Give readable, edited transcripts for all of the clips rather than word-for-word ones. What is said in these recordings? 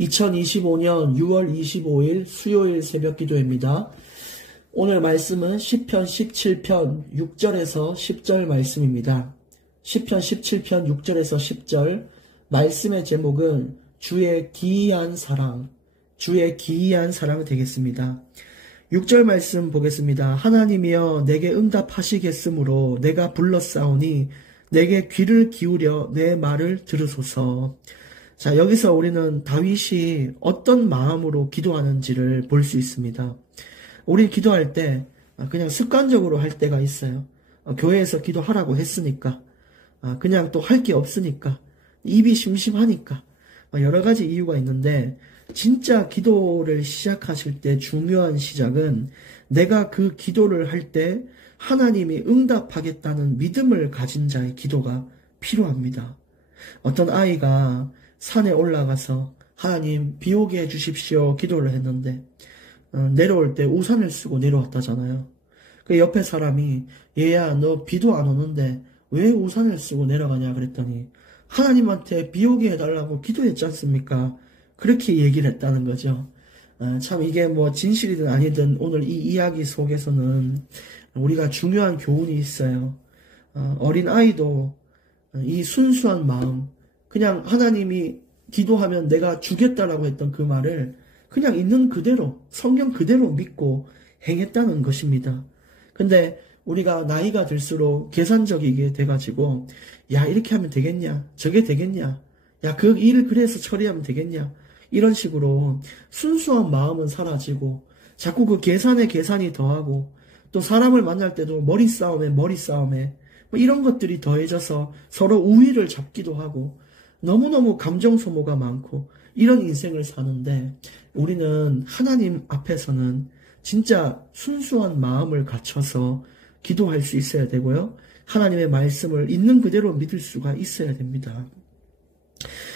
2025년 6월 25일 수요일 새벽 기도입니다. 오늘 말씀은 시편 17편 6절에서 10절 말씀입니다. 시편 17편 6절에서 10절 말씀의 제목은 주의 기이한 사랑, 주의 기이한 사랑 되겠습니다. 6절 말씀 보겠습니다. 하나님이여 내게 응답하시겠으므로 내가 불렀사오니 내게 귀를 기울여 내 말을 들으소서. 자, 여기서 우리는 다윗이 어떤 마음으로 기도하는지를 볼 수 있습니다. 우리 기도할 때 그냥 습관적으로 할 때가 있어요. 교회에서 기도하라고 했으니까, 그냥 또 할 게 없으니까, 입이 심심하니까, 여러 가지 이유가 있는데, 진짜 기도를 시작하실 때 중요한 시작은 내가 그 기도를 할 때 하나님이 응답하겠다는 믿음을 가진 자의 기도가 필요합니다. 어떤 아이가 산에 올라가서 하나님 비 오게 해주십시오 기도를 했는데 내려올 때 우산을 쓰고 내려왔다잖아요. 그 옆에 사람이 얘야 너 비도 안 오는데 왜 우산을 쓰고 내려가냐 그랬더니 하나님한테 비 오게 해달라고 기도했지 않습니까? 그렇게 얘기를 했다는 거죠. 참 이게 뭐 진실이든 아니든 오늘 이 이야기 속에서는 우리가 중요한 교훈이 있어요. 어린 아이도 이 순수한 마음, 그냥 하나님이 기도하면 내가 주겠다라고 했던 그 말을 그냥 있는 그대로, 성경 그대로 믿고 행했다는 것입니다. 근데 우리가 나이가 들수록 계산적이게 돼가지고, 야, 이렇게 하면 되겠냐? 저게 되겠냐? 야, 그 일을 그래서 처리하면 되겠냐? 이런 식으로 순수한 마음은 사라지고, 자꾸 그 계산이 더하고, 또 사람을 만날 때도 머리 싸움에, 뭐 이런 것들이 더해져서 서로 우위를 잡기도 하고, 너무너무 감정 소모가 많고 이런 인생을 사는데 우리는 하나님 앞에서는 진짜 순수한 마음을 갖춰서 기도할 수 있어야 되고요. 하나님의 말씀을 있는 그대로 믿을 수가 있어야 됩니다.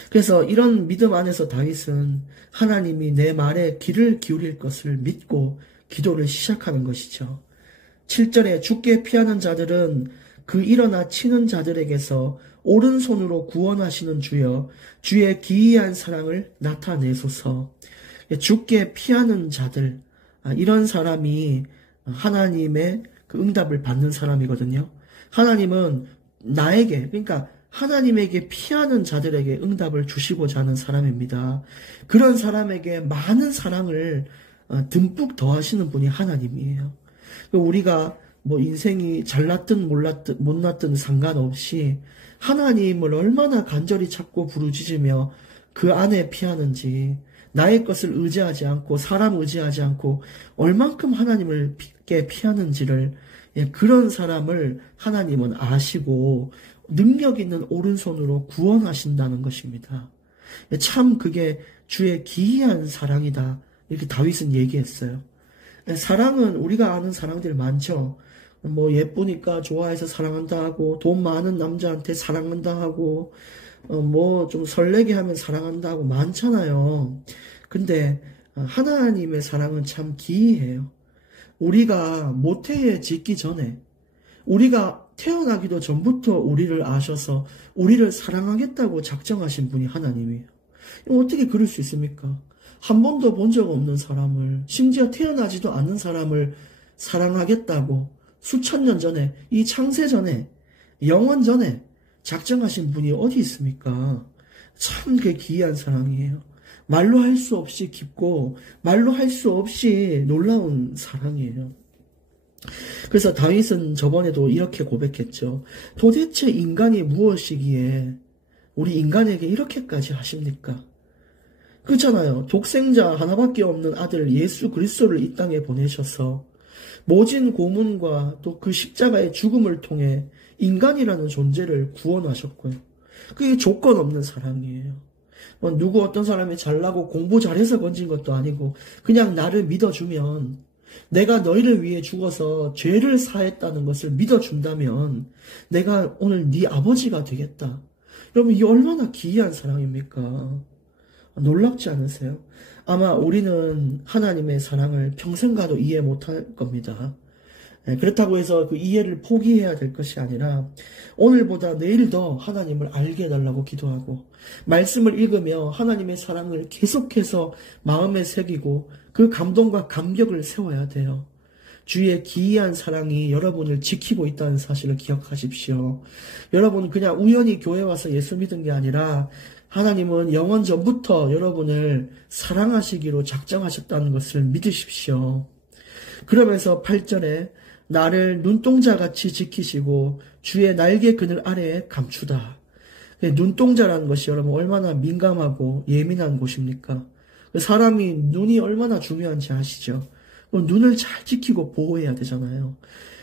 그래서 이런 믿음 안에서 다윗은 하나님이 내 말에 귀를 기울일 것을 믿고 기도를 시작하는 것이죠. 7절에 주께 피하는 자들은 그 일어나 치는 자들에게서 오른손으로 구원하시는 주여 주의 기이한 사랑을 나타내소서. 주께 피하는 자들, 이런 사람이 하나님의 그 응답을 받는 사람이거든요. 하나님은 나에게, 그러니까 하나님에게 피하는 자들에게 응답을 주시고자 하는 사람입니다. 그런 사람에게 많은 사랑을 듬뿍 더하시는 분이 하나님이에요. 우리가 뭐 인생이 잘났든 못났든 상관없이 하나님을 얼마나 간절히 찾고 부르짖으며 그 안에 피하는지, 나의 것을 의지하지 않고 사람 의지하지 않고 얼만큼 하나님을 피하는지를, 그런 사람을 하나님은 아시고 능력 있는 오른손으로 구원하신다는 것입니다. 참 그게 주의 기이한 사랑이다, 이렇게 다윗은 얘기했어요. 사랑은 우리가 아는 사랑들 많죠. 뭐 예쁘니까 좋아해서 사랑한다 하고, 돈 많은 남자한테 사랑한다 하고, 뭐 좀 설레게 하면 사랑한다 하고 많잖아요. 근데 하나님의 사랑은 참 기이해요. 우리가 모태에 짓기 전에, 우리가 태어나기도 전부터 우리를 아셔서 우리를 사랑하겠다고 작정하신 분이 하나님이에요. 어떻게 그럴 수 있습니까? 한 번도 본 적 없는 사람을, 심지어 태어나지도 않은 사람을 사랑하겠다고 수천 년 전에, 이 창세 전에, 영원 전에 작정하신 분이 어디 있습니까? 참 그 기이한 사랑이에요. 말로 할 수 없이 깊고 말로 할 수 없이 놀라운 사랑이에요. 그래서 다윗은 저번에도 이렇게 고백했죠. 도대체 인간이 무엇이기에 우리 인간에게 이렇게까지 하십니까? 그렇잖아요. 독생자 하나밖에 없는 아들 예수 그리스도를 이 땅에 보내셔서 모진 고문과 또 그 십자가의 죽음을 통해 인간이라는 존재를 구원하셨고요. 그게 조건 없는 사랑이에요. 뭐 누구 어떤 사람이 잘나고 공부 잘해서 건진 것도 아니고 그냥 나를 믿어주면, 내가 너희를 위해 죽어서 죄를 사했다는 것을 믿어준다면 내가 오늘 네 아버지가 되겠다. 여러분, 이게 얼마나 기이한 사랑입니까? 놀랍지 않으세요? 아마 우리는 하나님의 사랑을 평생 가도 이해 못할 겁니다. 그렇다고 해서 그 이해를 포기해야 될 것이 아니라 오늘보다 내일 더 하나님을 알게 해달라고 기도하고 말씀을 읽으며 하나님의 사랑을 계속해서 마음에 새기고 그 감동과 감격을 세워야 돼요. 주의 기이한 사랑이 여러분을 지키고 있다는 사실을 기억하십시오. 여러분 그냥 우연히 교회 와서 예수 믿은 게 아니라 하나님은 영원 전부터 여러분을 사랑하시기로 작정하셨다는 것을 믿으십시오. 그러면서 8절에 나를 눈동자같이 지키시고 주의 날개 그늘 아래에 감추다. 눈동자라는 것이 여러분 얼마나 민감하고 예민한 곳입니까? 사람이 눈이 얼마나 중요한지 아시죠? 눈을 잘 지키고 보호해야 되잖아요.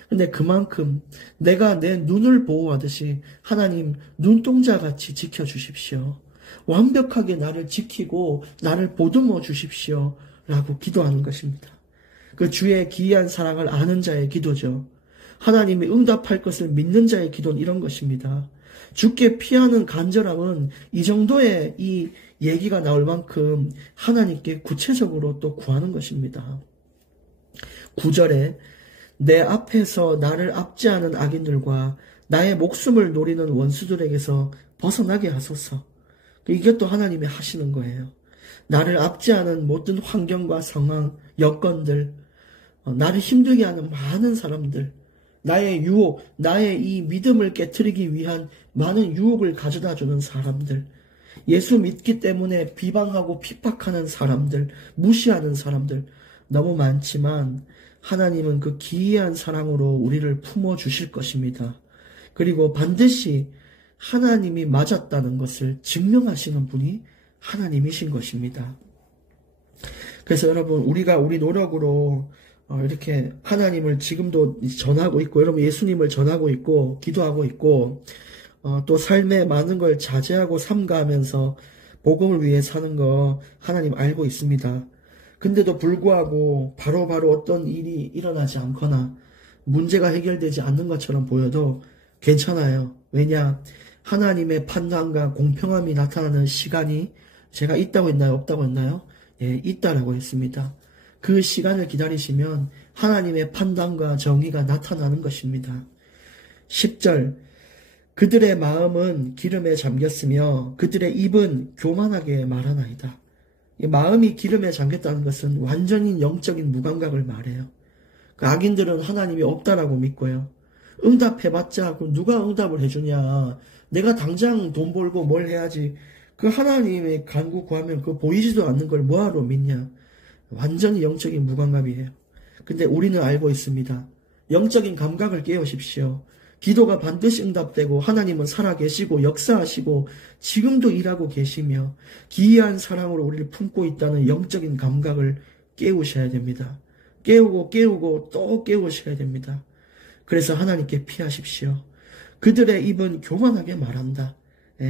근데 그만큼 내가 내 눈을 보호하듯이 하나님 눈동자같이 지켜주십시오. 완벽하게 나를 지키고 나를 보듬어 주십시오. 라고 기도하는 것입니다. 그 주의 기이한 사랑을 아는 자의 기도죠. 하나님이 응답할 것을 믿는 자의 기도는 이런 것입니다. 주께 피하는 간절함은 이 정도의 이 얘기가 나올 만큼 하나님께 구체적으로 또 구하는 것입니다. 9절에 내 앞에서 나를 압제하는 악인들과 나의 목숨을 노리는 원수들에게서 벗어나게 하소서. 이게 또 하나님이 하시는 거예요. 나를 압제하는 모든 환경과 상황, 여건들, 나를 힘들게 하는 많은 사람들, 나의 유혹, 나의 이 믿음을 깨트리기 위한 많은 유혹을 가져다주는 사람들, 예수 믿기 때문에 비방하고 핍박하는 사람들, 무시하는 사람들 너무 많지만 하나님은 그 기이한 사랑으로 우리를 품어주실 것입니다. 그리고 반드시 하나님이 맞았다는 것을 증명하시는 분이 하나님이신 것입니다. 그래서 여러분 우리가 우리 노력으로 이렇게 하나님을 지금도 전하고 있고 여러분 예수님을 전하고 있고 기도하고 있고 또 삶에 많은 걸 자제하고 삼가하면서 복음을 위해 사는 거 하나님 알고 있습니다. 근데도 불구하고 바로바로 어떤 일이 일어나지 않거나 문제가 해결되지 않는 것처럼 보여도 괜찮아요. 왜냐? 하나님의 판단과 공평함이 나타나는 시간이 제가 있다고 했나요? 없다고 했나요? 예, 있다라고 했습니다. 그 시간을 기다리시면 하나님의 판단과 정의가 나타나는 것입니다. 10절 그들의 마음은 기름에 잠겼으며 그들의 입은 교만하게 말하나이다. 마음이 기름에 잠겼다는 것은 완전히 영적인 무감각을 말해요. 그 악인들은 하나님이 없다라고 믿고요. 응답해봤자 누가 응답을 해주냐. 내가 당장 돈 벌고 뭘 해야지. 그 하나님의 간구 구하면 그 보이지도 않는 걸 뭐하러 믿냐. 완전히 영적인 무감각이에요. 근데 우리는 알고 있습니다. 영적인 감각을 깨우십시오. 기도가 반드시 응답되고 하나님은 살아계시고 역사하시고 지금도 일하고 계시며 기이한 사랑으로 우리를 품고 있다는 영적인 감각을 깨우셔야 됩니다. 깨우고 또 깨우셔야 됩니다. 그래서 하나님께 피하십시오. 그들의 입은 교만하게 말한다.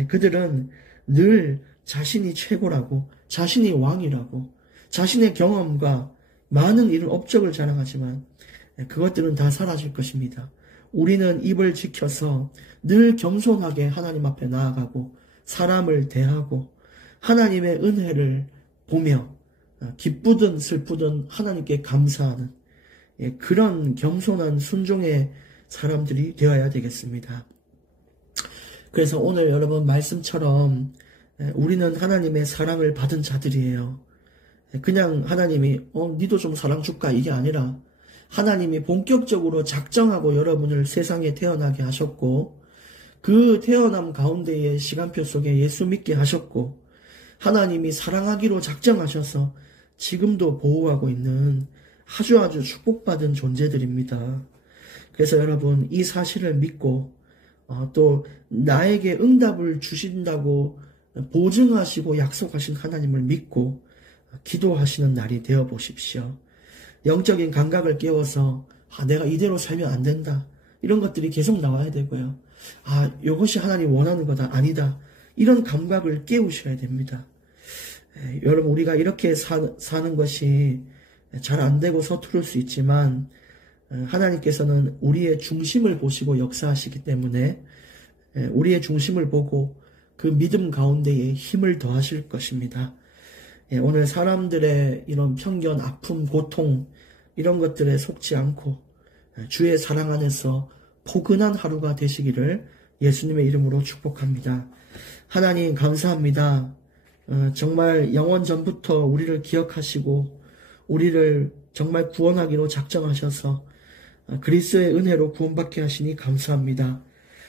그들은 늘 자신이 최고라고 자신이 왕이라고 자신의 경험과 많은 이런 업적을 자랑하지만 그것들은 다 사라질 것입니다. 우리는 입을 지켜서 늘 겸손하게 하나님 앞에 나아가고 사람을 대하고 하나님의 은혜를 보며 기쁘든 슬프든 하나님께 감사하는 그런 겸손한 순종의 사람들이 되어야 되겠습니다. 그래서 오늘 여러분 말씀처럼 우리는 하나님의 사랑을 받은 자들이에요. 그냥 하나님이 니도 좀 사랑 줄까 이게 아니라 하나님이 본격적으로 작정하고 여러분을 세상에 태어나게 하셨고 그 태어남 가운데의 시간표 속에 예수 믿게 하셨고 하나님이 사랑하기로 작정하셔서 지금도 보호하고 있는 아주 축복받은 존재들입니다. 그래서 여러분 이 사실을 믿고 또 나에게 응답을 주신다고 보증하시고 약속하신 하나님을 믿고 기도하시는 날이 되어 보십시오. 영적인 감각을 깨워서 내가 이대로 살면 안 된다. 이런 것들이 계속 나와야 되고요. 이것이 하나님 원하는 거다. 아니다. 이런 감각을 깨우셔야 됩니다. 여러분 우리가 이렇게 사는 것이 잘 안 되고 서투를 수 있지만 하나님께서는 우리의 중심을 보시고 역사하시기 때문에 우리의 중심을 보고 그 믿음 가운데에 힘을 더하실 것입니다. 오늘 사람들의 이런 편견, 아픔, 고통 이런 것들에 속지 않고 주의 사랑 안에서 포근한 하루가 되시기를 예수님의 이름으로 축복합니다. 하나님 감사합니다. 정말 영원 전부터 우리를 기억하시고 우리를 정말 구원하기로 작정하셔서 그리스도의 은혜로 구원받게 하시니 감사합니다.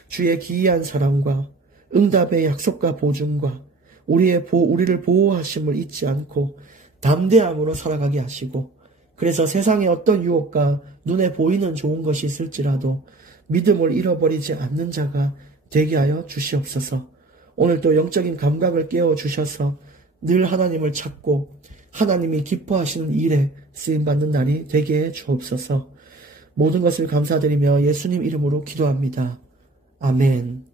주의 기이한 사랑과 응답의 약속과 보증과 우리를 보호하심을 잊지 않고 담대함으로 살아가게 하시고 그래서 세상에 어떤 유혹과 눈에 보이는 좋은 것이 있을지라도 믿음을 잃어버리지 않는 자가 되게 하여 주시옵소서. 오늘도 영적인 감각을 깨워주셔서 늘 하나님을 찾고 하나님이 기뻐하시는 일에 쓰임받는 날이 되게 해 주옵소서. 모든 것을 감사드리며 예수님 이름으로 기도합니다. 아멘.